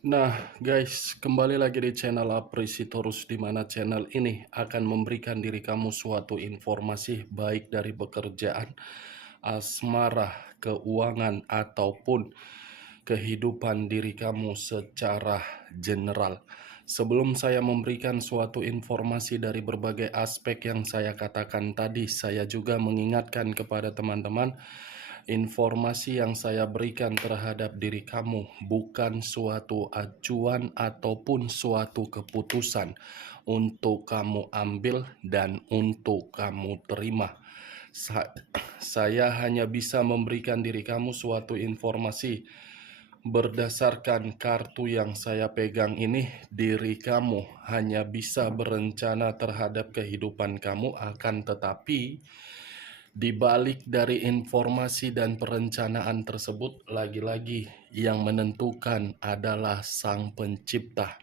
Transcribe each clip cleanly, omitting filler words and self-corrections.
Nah, guys, kembali lagi di channel Apresitorus, di mana channel ini akan memberikan diri kamu suatu informasi baik dari pekerjaan, asmara, keuangan, ataupun kehidupan diri kamu secara general. Sebelum saya memberikan suatu informasi dari berbagai aspek yang saya katakan tadi, saya juga mengingatkan kepada teman-teman, informasi yang saya berikan terhadap diri kamu bukan suatu acuan ataupun suatu keputusan untuk kamu ambil dan untuk kamu terima. Saya hanya bisa memberikan diri kamu suatu informasi berdasarkan kartu yang saya pegang ini. Diri kamu hanya bisa berencana terhadap kehidupan kamu, akan tetapi di balik dari informasi dan perencanaan tersebut, lagi-lagi yang menentukan adalah Sang Pencipta.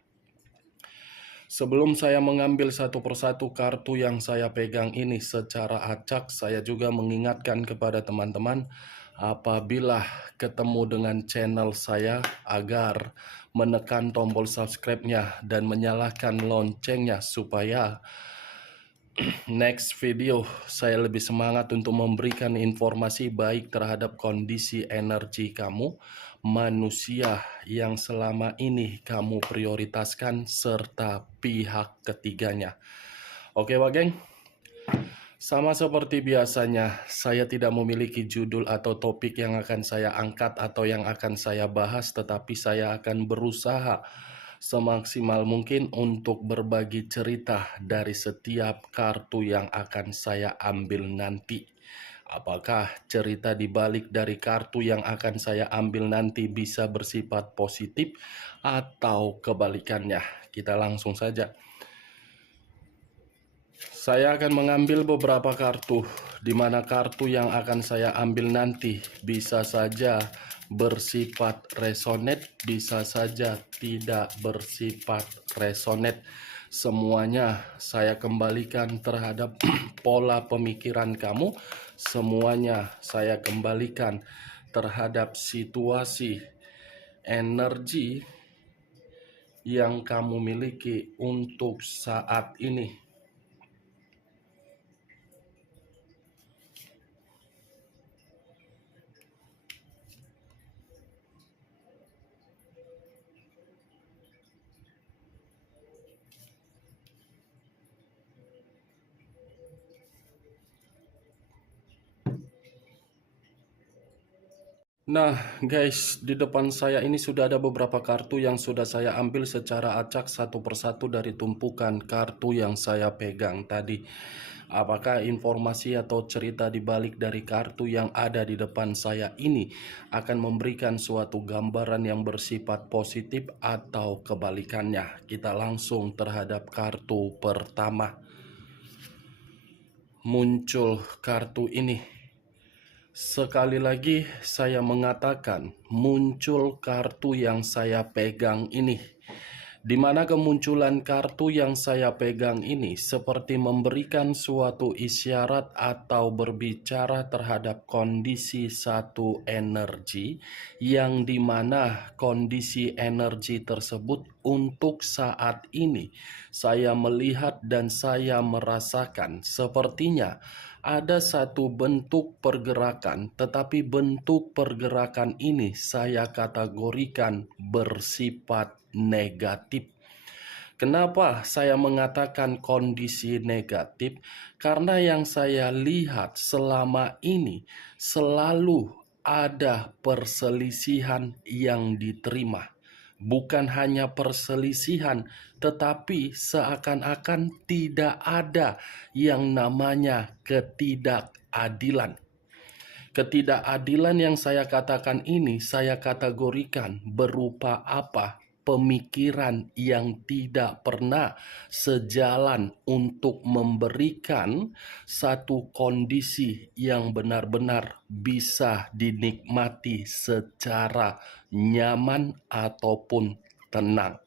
Sebelum saya mengambil satu persatu kartu yang saya pegang ini secara acak, saya juga mengingatkan kepada teman-teman, apabila ketemu dengan channel saya, agar menekan tombol subscribe-nya dan menyalakan loncengnya supaya next video saya lebih semangat untuk memberikan informasi baik terhadap kondisi energi kamu, manusia yang selama ini kamu prioritaskan, serta pihak ketiganya. Oke, Wak Geng? Sama seperti biasanya, saya tidak memiliki judul atau topik yang akan saya angkat atau yang akan saya bahas, tetapi saya akan berusaha semaksimal mungkin untuk berbagi cerita dari setiap kartu yang akan saya ambil nanti. Apakah cerita di balik dari kartu yang akan saya ambil nanti bisa bersifat positif atau kebalikannya? Kita langsung saja. Saya akan mengambil beberapa kartu, di mana kartu yang akan saya ambil nanti bisa saja bersifat resonate, bisa saja tidak bersifat resonate. Semuanya saya kembalikan terhadap pola pemikiran kamu. Semuanya saya kembalikan terhadap situasi energi yang kamu miliki untuk saat ini. Nah, guys, di depan saya ini sudah ada beberapa kartu yang sudah saya ambil secara acak satu persatu dari tumpukan kartu yang saya pegang tadi. Apakah informasi atau cerita di balik dari kartu yang ada di depan saya ini akan memberikan suatu gambaran yang bersifat positif atau kebalikannya? Kita langsung terhadap kartu pertama. Muncul kartu ini. Sekali lagi saya mengatakan, muncul kartu yang saya pegang ini, di mana kemunculan kartu yang saya pegang ini seperti memberikan suatu isyarat atau berbicara terhadap kondisi satu energi, yang dimana kondisi energi tersebut untuk saat ini saya melihat dan saya merasakan sepertinya ada satu bentuk pergerakan, tetapi bentuk pergerakan ini saya kategorikan bersifat negatif. Kenapa saya mengatakan kondisi negatif? Karena yang saya lihat selama ini selalu ada perselisihan yang diterima. Bukan hanya perselisihan, tetapi seakan-akan tidak ada yang namanya ketidakadilan. Ketidakadilan yang saya katakan ini saya kategorikan berupa apa? Pemikiran yang tidak pernah sejalan untuk memberikan satu kondisi yang benar-benar bisa dinikmati secara nyaman ataupun tenang.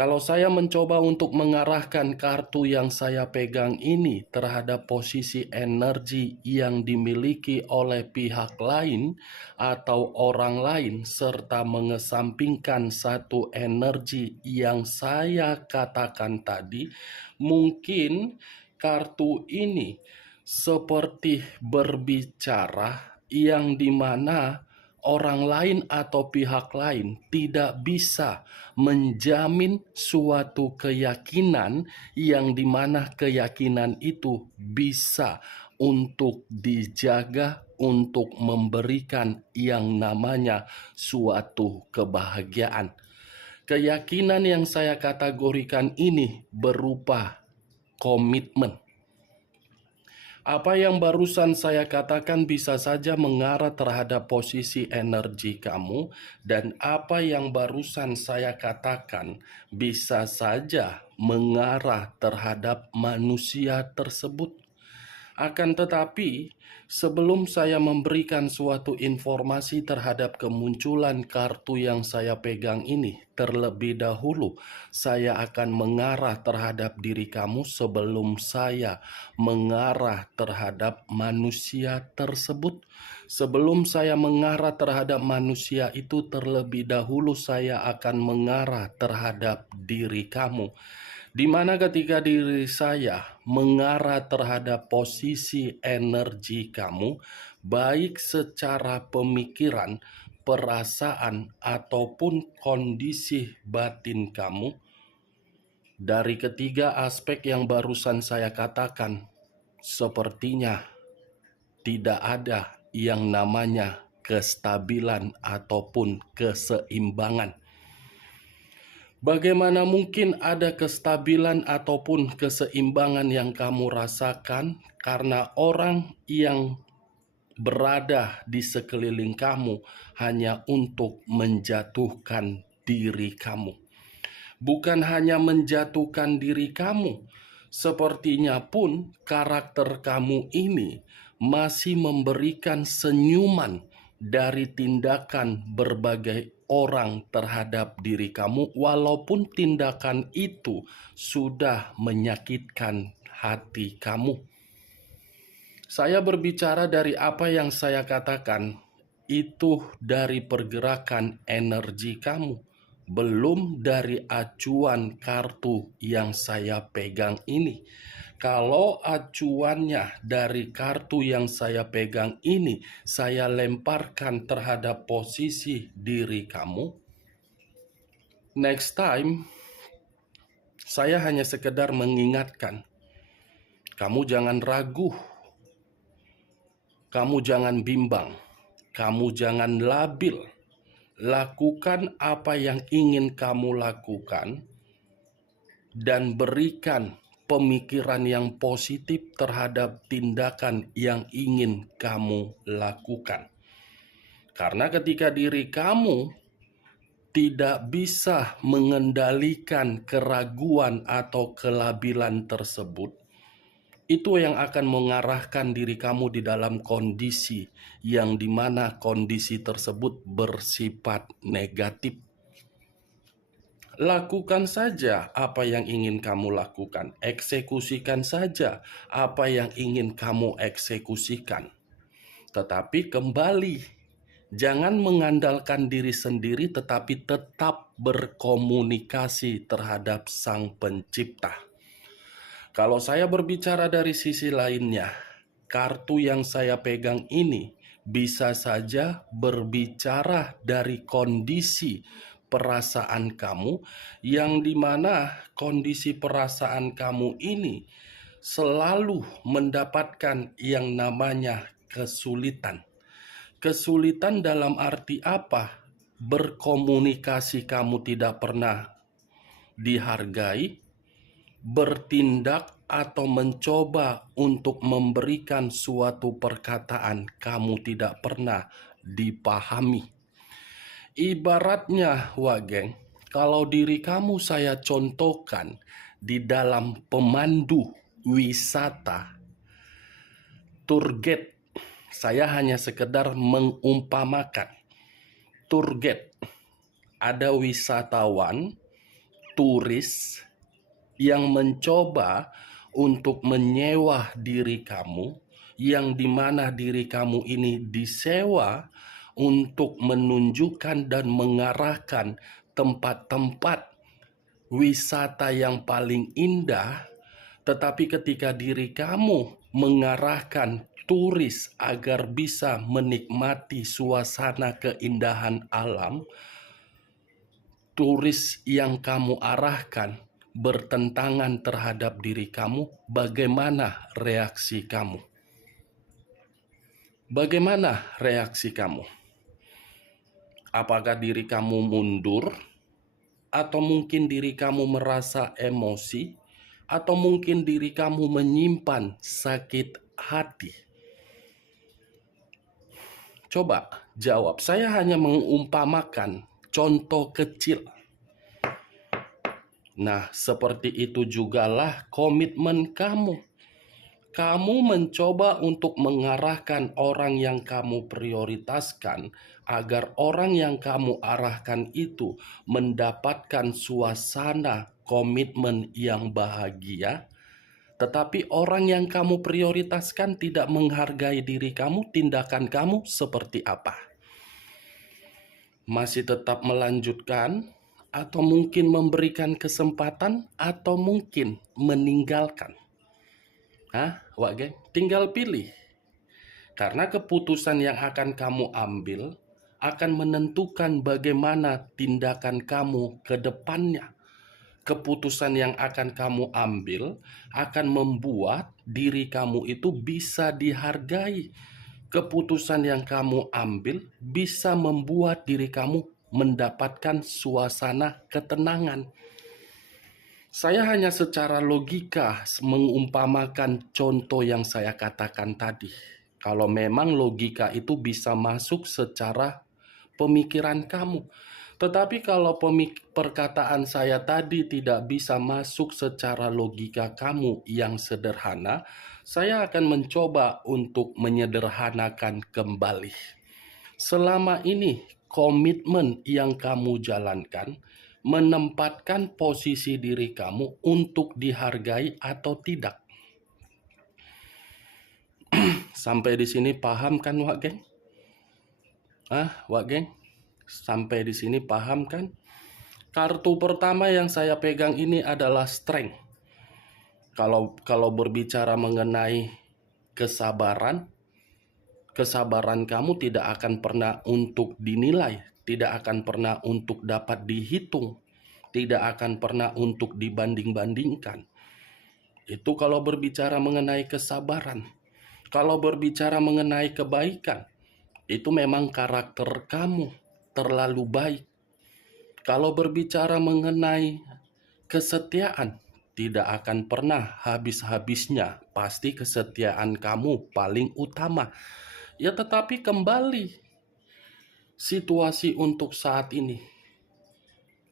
Kalau saya mencoba untuk mengarahkan kartu yang saya pegang ini terhadap posisi energi yang dimiliki oleh pihak lain atau orang lain, serta mengesampingkan satu energi yang saya katakan tadi, mungkin kartu ini seperti berbicara yang dimana orang lain atau pihak lain tidak bisa menjamin suatu keyakinan yang dimana keyakinan itu bisa untuk dijaga untuk memberikan yang namanya suatu kebahagiaan. Keyakinan yang saya kategorikan ini berupa komitmen. Apa yang barusan saya katakan bisa saja mengarah terhadap posisi energi kamu, dan apa yang barusan saya katakan bisa saja mengarah terhadap manusia tersebut. Akan tetapi, sebelum saya memberikan suatu informasi terhadap kemunculan kartu yang saya pegang ini, terlebih dahulu saya akan mengarah terhadap diri kamu sebelum saya mengarah terhadap manusia tersebut. Sebelum saya mengarah terhadap manusia itu, terlebih dahulu saya akan mengarah terhadap diri kamu. Di mana ketika diri saya mengarah terhadap posisi energi kamu, baik secara pemikiran, perasaan, ataupun kondisi batin kamu, dari ketiga aspek yang barusan saya katakan, sepertinya tidak ada yang namanya kestabilan ataupun keseimbangan. Bagaimana mungkin ada kestabilan ataupun keseimbangan yang kamu rasakan karena orang yang berada di sekeliling kamu hanya untuk menjatuhkan diri kamu. Bukan hanya menjatuhkan diri kamu, sepertinya pun karakter kamu ini masih memberikan senyuman dari tindakan berbagai orang terhadap diri kamu, walaupun tindakan itu sudah menyakitkan hati kamu. Saya berbicara dari apa yang saya katakan, itu dari pergerakan energi kamu, belum dari acuan kartu yang saya pegang ini. Kalau acuannya dari kartu yang saya pegang ini, saya lemparkan terhadap posisi diri kamu, next time, saya hanya sekedar mengingatkan, kamu jangan ragu, kamu jangan bimbang, kamu jangan labil. Lakukan apa yang ingin kamu lakukan dan berikan pemikiran yang positif terhadap tindakan yang ingin kamu lakukan. Karena ketika diri kamu tidak bisa mengendalikan keraguan atau kelabilan tersebut, itu yang akan mengarahkan diri kamu di dalam kondisi yang dimana kondisi tersebut bersifat negatif. Lakukan saja apa yang ingin kamu lakukan. Eksekusikan saja apa yang ingin kamu eksekusikan. Tetapi kembali, jangan mengandalkan diri sendiri, tetapi tetap berkomunikasi terhadap Sang Pencipta. Kalau saya berbicara dari sisi lainnya, kartu yang saya pegang ini bisa saja berbicara dari kondisi perasaan kamu, yang dimana kondisi perasaan kamu ini selalu mendapatkan yang namanya kesulitan. Kesulitan dalam arti apa? Berkomunikasi kamu tidak pernah dihargai, bertindak atau mencoba untuk memberikan suatu perkataan kamu tidak pernah dipahami. Ibaratnya, Wageng, kalau diri kamu saya contohkan di dalam pemandu wisata, tour guide, saya hanya sekedar mengumpamakan. Tour guide, ada wisatawan, turis yang mencoba untuk menyewa diri kamu, yang dimana diri kamu ini disewa untuk menunjukkan dan mengarahkan tempat-tempat wisata yang paling indah, tetapi ketika diri kamu mengarahkan turis agar bisa menikmati suasana keindahan alam, turis yang kamu arahkan bertentangan terhadap diri kamu, bagaimana reaksi kamu? Bagaimana reaksi kamu? Apakah diri kamu mundur? Atau mungkin diri kamu merasa emosi? Atau mungkin diri kamu menyimpan sakit hati? Coba jawab. Saya hanya mengumpamakan contoh kecil. Nah, seperti itu jugalah komitmen kamu. Kamu mencoba untuk mengarahkan orang yang kamu prioritaskan agar orang yang kamu arahkan itu mendapatkan suasana komitmen yang bahagia. Tetapi orang yang kamu prioritaskan tidak menghargai diri kamu, tindakan kamu seperti apa? Masih tetap melanjutkan, atau mungkin memberikan kesempatan, atau mungkin meninggalkan? Wak geng, tinggal pilih. Karena keputusan yang akan kamu ambil akan menentukan bagaimana tindakan kamu ke depannya. Keputusan yang akan kamu ambil akan membuat diri kamu itu bisa dihargai. Keputusan yang kamu ambil bisa membuat diri kamu mendapatkan suasana ketenangan. Saya hanya secara logika mengumpamakan contoh yang saya katakan tadi. Kalau memang logika itu bisa masuk secara pemikiran kamu. Tetapi kalau perkataan saya tadi tidak bisa masuk secara logika kamu yang sederhana, saya akan mencoba untuk menyederhanakan kembali. Selama ini komitmen yang kamu jalankan menempatkan posisi diri kamu untuk dihargai atau tidak. Sampai di sini paham kan, Wak geng? Wak geng? Sampai di sini paham kan? Kartu pertama yang saya pegang ini adalah strength. Kalau berbicara mengenai kesabaran, kesabaran kamu tidak akan pernah untuk dinilai, tidak akan pernah untuk dapat dihitung, tidak akan pernah untuk dibanding-bandingkan. Itu kalau berbicara mengenai kesabaran. Kalau berbicara mengenai kebaikan, itu memang karakter kamu terlalu baik. Kalau berbicara mengenai kesetiaan, tidak akan pernah habis-habisnya. Pasti kesetiaan kamu paling utama. Ya, tetapi kembali situasi untuk saat ini.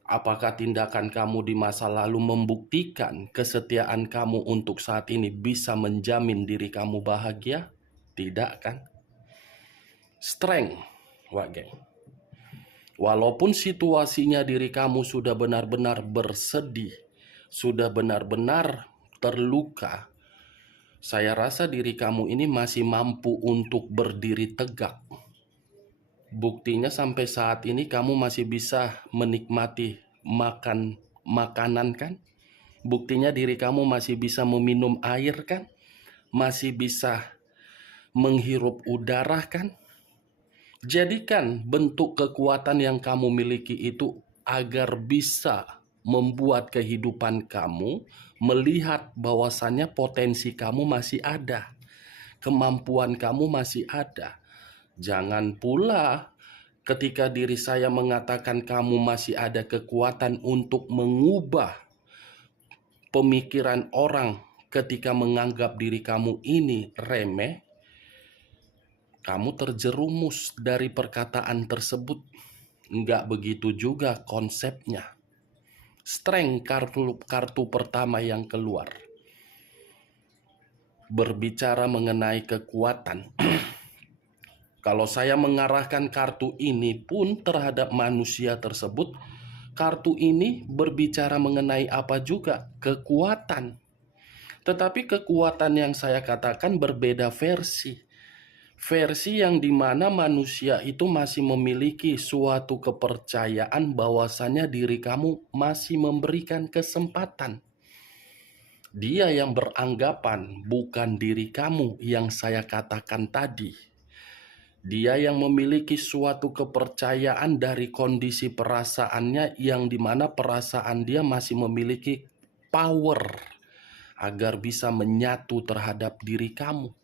Apakah tindakan kamu di masa lalu membuktikan kesetiaan kamu untuk saat ini bisa menjamin diri kamu bahagia? Tidak kan? Strength, Wak geng. Walaupun situasinya diri kamu sudah benar-benar bersedih, sudah benar-benar terluka, saya rasa diri kamu ini masih mampu untuk berdiri tegak. Buktinya sampai saat ini kamu masih bisa menikmati makanan kan? Buktinya diri kamu masih bisa meminum air kan? Masih bisa menghirup udara kan? Jadikan bentuk kekuatan yang kamu miliki itu agar bisa membuat kehidupan kamu melihat bahwasannya potensi kamu masih ada. Kemampuan kamu masih ada. Jangan pula ketika diri saya mengatakan kamu masih ada kekuatan untuk mengubah pemikiran orang ketika menganggap diri kamu ini remeh, kamu terjerumus dari perkataan tersebut. Enggak begitu juga konsepnya. Strength kartu pertama yang keluar. Berbicara mengenai kekuatan. Kalau saya mengarahkan kartu ini pun terhadap manusia tersebut, Kartu ini berbicara mengenai apa juga? Kekuatan. Tetapi kekuatan yang saya katakan berbeda versi. Versi yang dimana manusia itu masih memiliki suatu kepercayaan bahwasannya diri kamu masih memberikan kesempatan. Dia yang beranggapan, bukan diri kamu yang saya katakan tadi. Dia yang memiliki suatu kepercayaan dari kondisi perasaannya yang dimana perasaan dia masih memiliki power agar bisa menyatu terhadap diri kamu.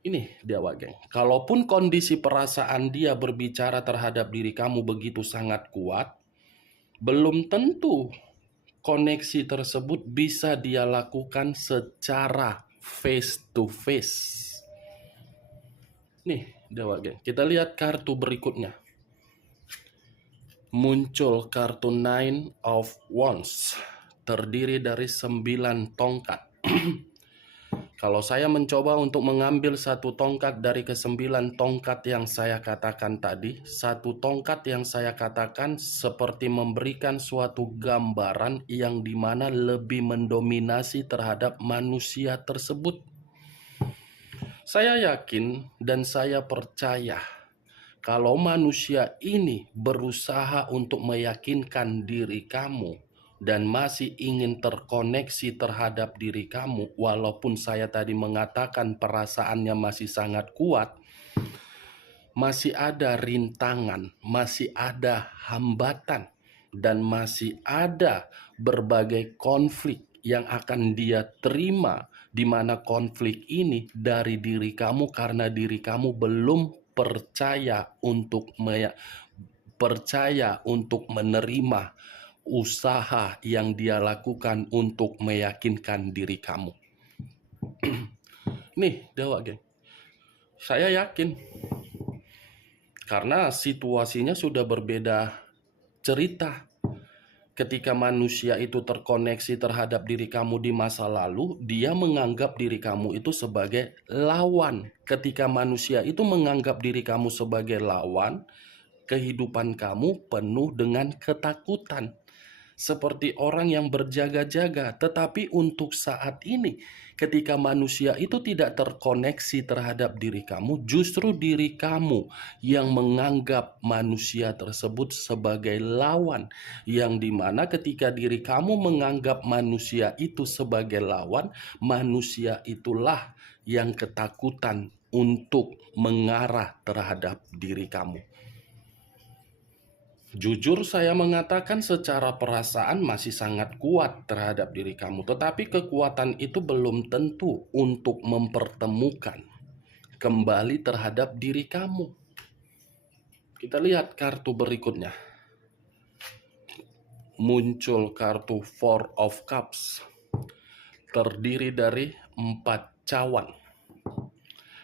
Ini dia geng. Kalaupun kondisi perasaan dia berbicara terhadap diri kamu begitu sangat kuat, belum tentu koneksi tersebut bisa dia lakukan secara face to face. Nih, dia geng. Kita lihat kartu berikutnya. Muncul kartu Nine of Wands, terdiri dari 9 tongkat. Kalau saya mencoba untuk mengambil satu tongkat dari ke-9 tongkat yang saya katakan tadi, satu tongkat yang saya katakan seperti memberikan suatu gambaran yang dimana lebih mendominasi terhadap manusia tersebut. Saya yakin dan saya percaya kalau manusia ini berusaha untuk meyakinkan diri kamu dan masih ingin terkoneksi terhadap diri kamu, walaupun saya tadi mengatakan perasaannya masih sangat kuat, masih ada rintangan, masih ada hambatan, dan masih ada berbagai konflik yang akan dia terima, di mana konflik ini dari diri kamu karena diri kamu belum percaya untuk menerima usaha yang dia lakukan untuk meyakinkan diri kamu. Nih, Dewa geng. Saya yakin karena situasinya sudah berbeda cerita. Ketika manusia itu terkoneksi terhadap diri kamu di masa lalu, dia menganggap diri kamu itu sebagai lawan. Ketika manusia itu menganggap diri kamu sebagai lawan, kehidupan kamu penuh dengan ketakutan. Seperti orang yang berjaga-jaga. Tetapi untuk saat ini, ketika manusia itu tidak terkoneksi terhadap diri kamu, justru diri kamu yang menganggap manusia tersebut sebagai lawan. Yang dimana ketika diri kamu menganggap manusia itu sebagai lawan, manusia itulah yang ketakutan untuk mengarah terhadap diri kamu. Jujur saya mengatakan secara perasaan masih sangat kuat terhadap diri kamu. Tetapi kekuatan itu belum tentu untuk mempertemukan kembali terhadap diri kamu. Kita lihat kartu berikutnya. Muncul kartu Four of Cups. Terdiri dari 4 cawan.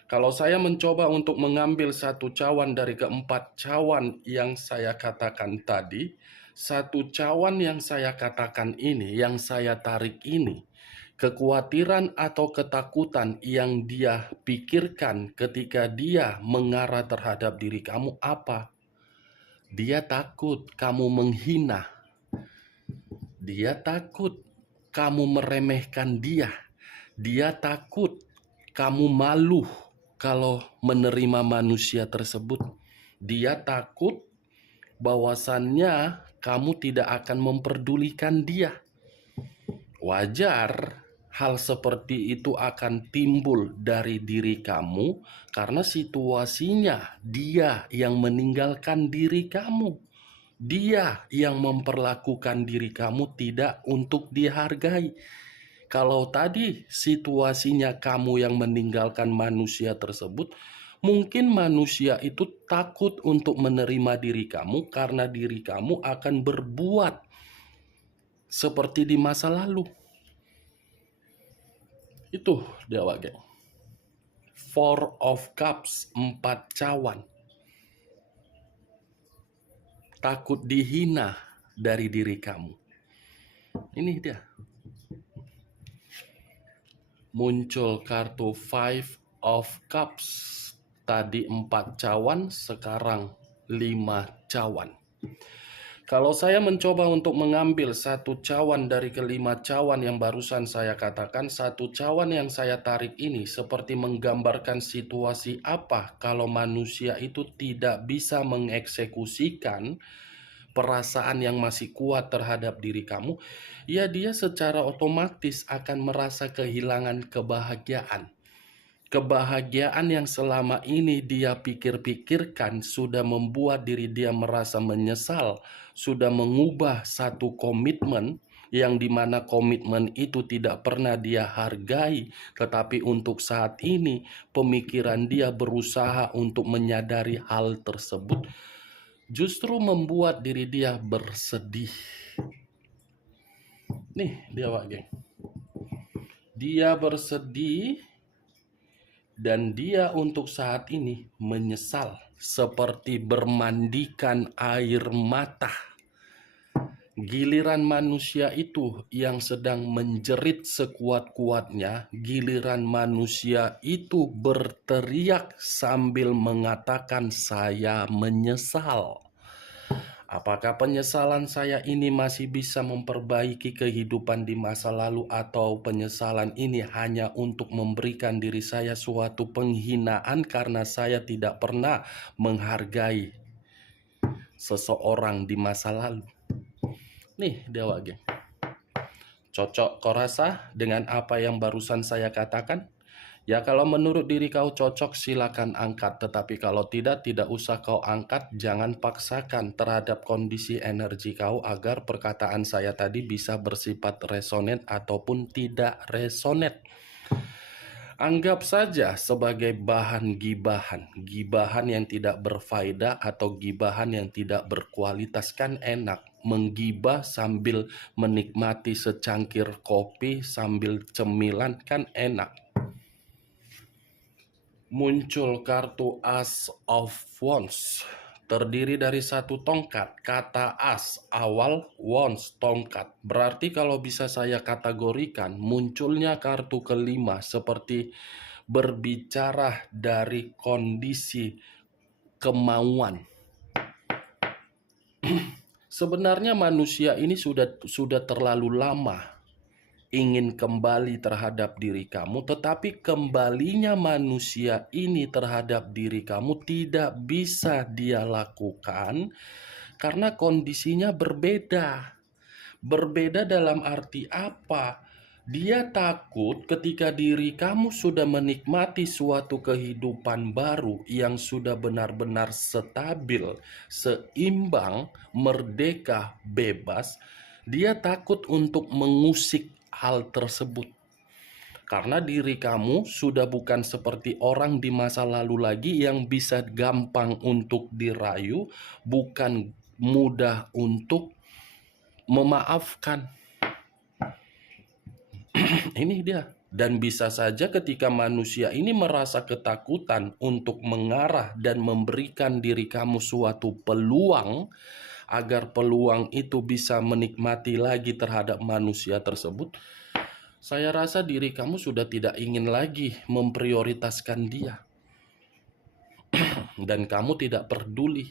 Kalau saya mencoba untuk mengambil satu cawan dari ke-4 cawan yang saya katakan tadi, satu cawan yang saya katakan ini, yang saya tarik ini, kekhawatiran atau ketakutan yang dia pikirkan ketika dia mengarah terhadap diri kamu apa? Dia takut kamu menghina. Dia takut kamu meremehkan dia. Dia takut kamu malu kalau menerima manusia tersebut. Dia takut bahwasannya kamu tidak akan memperdulikan dia. Wajar hal seperti itu akan timbul dari diri kamu karena situasinya dia yang meninggalkan diri kamu. Dia yang memperlakukan diri kamu tidak untuk dihargai. Kalau tadi situasinya kamu yang meninggalkan manusia tersebut, mungkin manusia itu takut untuk menerima diri kamu karena diri kamu akan berbuat seperti di masa lalu. Itu dia geng. Four of Cups, 4 cawan. Takut dihina dari diri kamu. Ini dia. Muncul kartu Five of Cups. Tadi 4 cawan, sekarang 5 cawan. Kalau saya mencoba untuk mengambil satu cawan dari kelima cawan yang barusan saya katakan, satu cawan yang saya tarik ini seperti menggambarkan situasi apa kalau manusia itu tidak bisa mengeksekusikan perasaan yang masih kuat terhadap diri kamu, ya dia secara otomatis akan merasa kehilangan kebahagiaan. Kebahagiaan yang selama ini dia pikir-pikirkan sudah membuat diri dia merasa menyesal, sudah mengubah satu komitmen yang dimana komitmen itu tidak pernah dia hargai, tetapi untuk saat ini pemikiran dia berusaha untuk menyadari hal tersebut, justru membuat diri dia bersedih. Nih dia Wak geng, dia bersedih. Dan dia untuk saat ini menyesal seperti bermandikan air mata. Giliran manusia itu yang sedang menjerit sekuat-kuatnya, giliran manusia itu berteriak sambil mengatakan saya menyesal. Apakah penyesalan saya ini masih bisa memperbaiki kehidupan di masa lalu, atau penyesalan ini hanya untuk memberikan diri saya suatu penghinaan karena saya tidak pernah menghargai seseorang di masa lalu? Nih Dewa geng, cocok kau rasa dengan apa yang barusan saya katakan? Ya kalau menurut diri kau cocok silakan angkat, tetapi kalau tidak usah kau angkat. Jangan paksakan terhadap kondisi energi kau agar perkataan saya tadi bisa bersifat resonate ataupun tidak resonate. Anggap saja sebagai bahan gibahan. Gibahan yang tidak berfaedah atau gibahan yang tidak berkualitas kan enak. Menggibah sambil menikmati secangkir kopi sambil cemilan kan enak. Muncul kartu As of Wands, terdiri dari satu tongkat. Kata as awal, wands tongkat. Berarti kalau bisa saya kategorikan, munculnya kartu kelima seperti berbicara dari kondisi kemauan. Sebenarnya manusia ini sudah terlalu lama ingin kembali terhadap diri kamu, tetapi kembalinya manusia ini terhadap diri kamu tidak bisa dia lakukan karena kondisinya berbeda. Berbeda dalam arti apa? Dia takut ketika diri kamu sudah menikmati suatu kehidupan baru yang sudah benar-benar stabil, seimbang, merdeka, bebas. Dia takut untuk mengusik hal tersebut. Karena diri kamu sudah bukan seperti orang di masa lalu lagi yang bisa gampang untuk dirayu, bukan mudah untuk memaafkan. Ini dia. Dan bisa saja ketika manusia ini merasa ketakutan untuk mengarah dan memberikan diri kamu suatu peluang, agar peluang itu bisa menikmati lagi terhadap manusia tersebut, saya rasa diri kamu sudah tidak ingin lagi memprioritaskan dia. Dan kamu tidak peduli.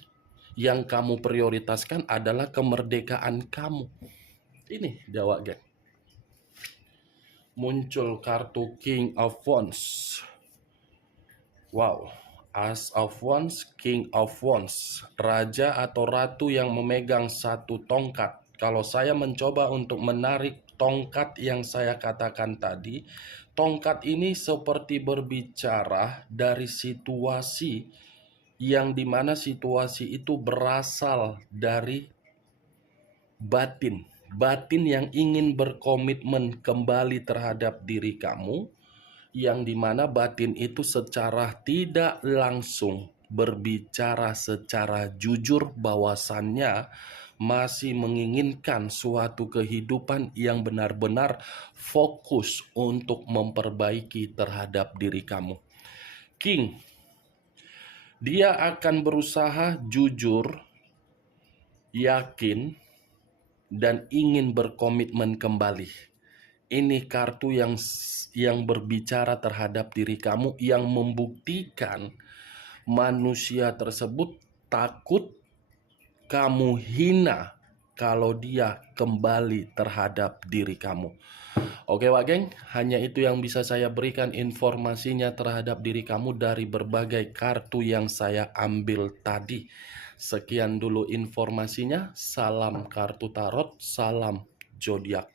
Yang kamu prioritaskan adalah kemerdekaan kamu. Ini Jawa geng. Muncul kartu King of Wands. Wow, As of Wands, King of Wands. Raja atau ratu yang memegang satu tongkat. Kalau saya mencoba untuk menarik tongkat yang saya katakan tadi, tongkat ini seperti berbicara dari situasi yang dimana situasi itu berasal dari batin. Batin yang ingin berkomitmen kembali terhadap diri kamu, yang dimana batin itu secara tidak langsung berbicara secara jujur bahwasannya masih menginginkan suatu kehidupan yang benar-benar fokus untuk memperbaiki terhadap diri kamu. King, dia akan berusaha jujur, yakin, dan ingin berkomitmen kembali. Ini kartu yang berbicara terhadap diri kamu, yang membuktikan manusia tersebut takut kamu hina kalau dia kembali terhadap diri kamu. Oke Wak Geng, hanya itu yang bisa saya berikan informasinya terhadap diri kamu dari berbagai kartu yang saya ambil tadi. Sekian dulu informasinya, salam kartu tarot, salam zodiak.